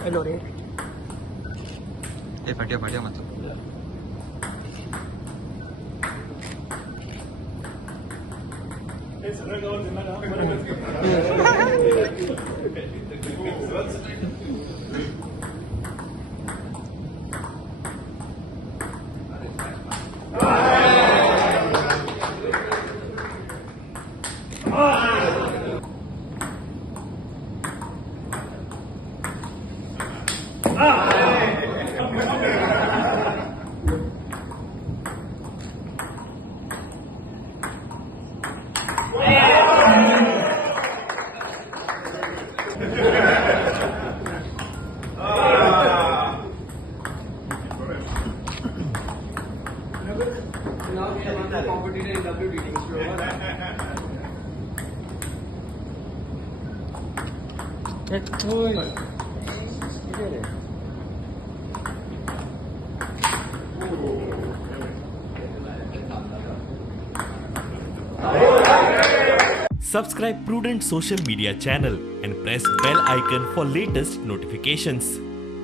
Hello रे ये फटिया फटिया मतलब Subscribe Prudent social media channel and press bell icon for latest notifications.